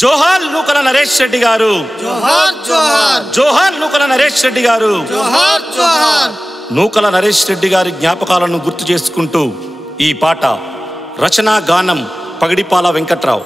జోహార్ నూకల నరేష్ రెడ్డి గారు, జోహార్ జోహార్. జోహార్ నూకల నరేష్ రెడ్డి గారు, జోహార్ జోహార్. నూకల నరేష్ రెడ్డి గారి జ్ఞాపకాలను గుర్తు చేసుకుంటూ ఈ పాట రచనా గానం పగిడిపాల వెంకట్రావు.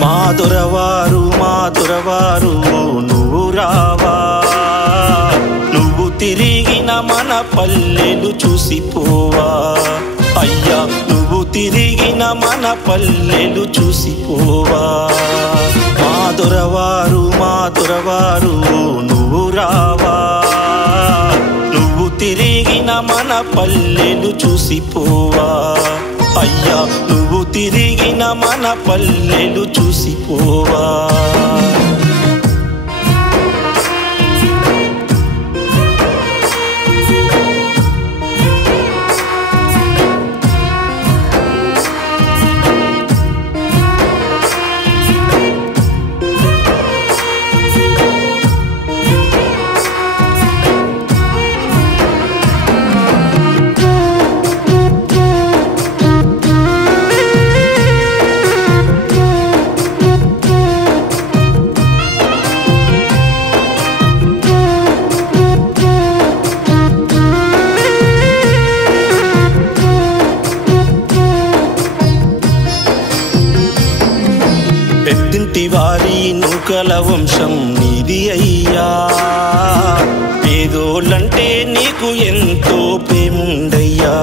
మా దొరవారు నువ్వు రావా, నువ్వు తిరిగిన మన పల్లెలు చూసిపోవా. అయ్యా నువ్వు తిరిగిన మన పల్లెలు చూసిపోవా. మా దొరవారు నువ్వు రావా, నువ్వు తిరిగిన మన పల్లెలు చూసిపోవా. అయ్యా నువ్వు తిరిగిన మన పల్లెలు చూసిపోవా. పెద్దింటి వారి నూకల వంశం నీది అయ్యా, పేదోళ్ళంటే నీకు ఎంతో ప్రేముండయ్యా.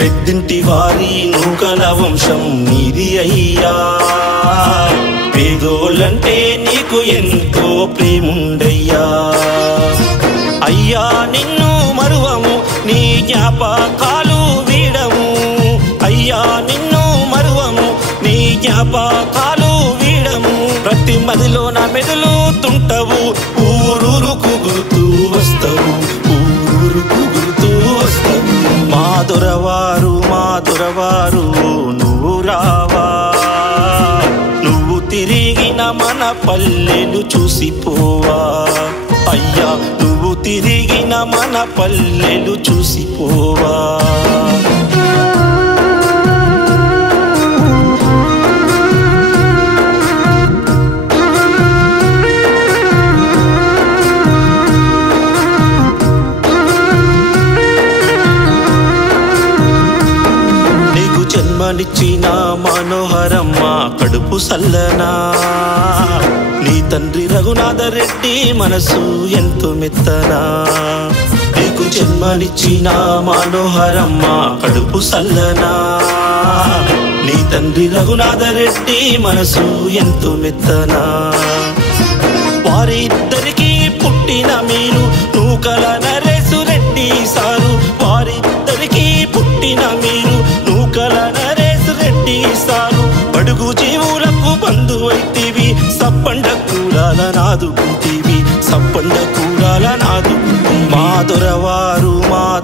పెద్దింటి వారి నూకల వంశం నీది అయ్యా, పేదోళ్ళంటే నీకు ఎంతో ప్రేముండయ్యా. అయ్యా నిన్ను మరువము, నీ జ్ఞాపకాలు వీడము. అయ్యా నిన్ను మరువము, నీ జ్ఞాపకాలు వీడము. ప్రతి మదిలోన మెదులుతుంటవు, ఊరూరుకు గుర్తు వస్తావు, ఊరూరుకు గుర్తు వస్తావు. మా దొరవారు నువ్వు రావా, నువ్వు తిరిగిన మన పల్లెలు చూసిపోవా. అయ్యా నువ్వు తిరిగిన మన పల్లెలు చూసిపోవా. జన్మనిచ్చిన మనోహరమ్మ కడుపు సల్లనా, నీ తండ్రి రఘునాథరెడ్డి మనసు ఎంతో మెత్తనా. నీకు జన్మనిచ్చిన మనోహరమ్మ కడుపు సల్లనా, నీ తండ్రి రఘునాథరెడ్డి మనసు ఎంతో మెత్తనా. వారిద్దరికి పుట్టిన మీరు నూకల నరేష్ రెడ్డి సారు, వారిద్దరికి పుట్టిన మీరు నూకల నరేష్ రెడ్డి సారు. బడుగు జీవులకు బంధువైతివి, సప్పండ కూరాల నాదుకుంటివి, సప్పండ కూరాల నాదుకుంటివి. మా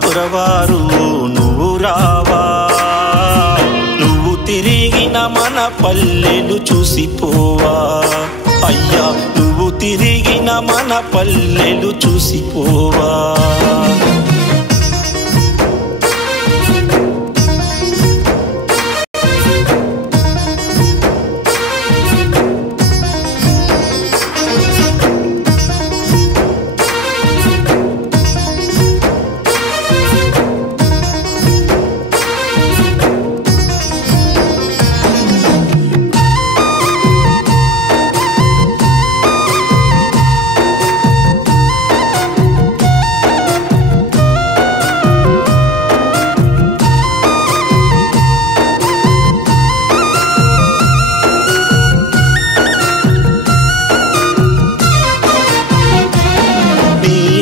దొరవారు నువ్వు రావా, నువ్వు తిరిగిన మన పల్లెలు చూసిపోవా. అయ్యా నువ్వు తిరిగిన మన పల్లెలు చూసిపోవా.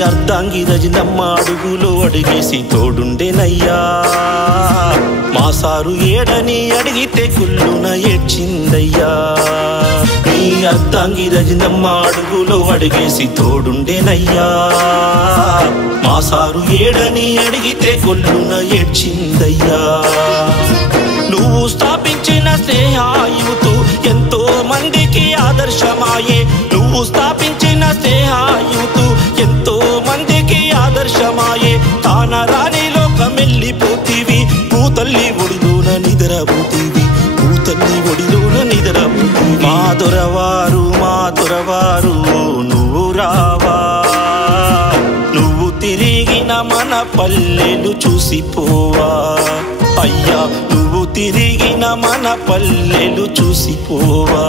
అర్ధాంగి రజనమ్మ అడుగులో అడిగేసి తోడుండేనయ్యా. మా సారు ఏడని అడిగితే కుళ్ళున ఏడ్చిందయ్యా. నీ అద్దంగి రజనమ్మ అడుగులో అడిగేసి తోడుండేనయ్యా. మా సారు ఏడని అడిగితే కొల్లున ఏడ్చిందయ్యా. నువ్వు స్థాపించిన స్నేహాయుతూ ఎంతో మందికి ఆదర్శమాయే. నువ్వు స్థాపించిన స్నేహాయుతూ ఎంతో మందికి ఆదర్శమాయే. కానరాని లోకమెల్లిపోతీవి, భూతల్లి ఒడిలోన నిద్రపోతీవి, భూతల్లి ఒడిలోన నిద్రపోతీవి. మా దొరవారు నువ్వు రావా, నువ్వు తిరిగిన మన పల్లెలు చూసిపోవా అయ్యా, నువ్వు తిరిగిన మన పల్లెలు చూసిపోవా.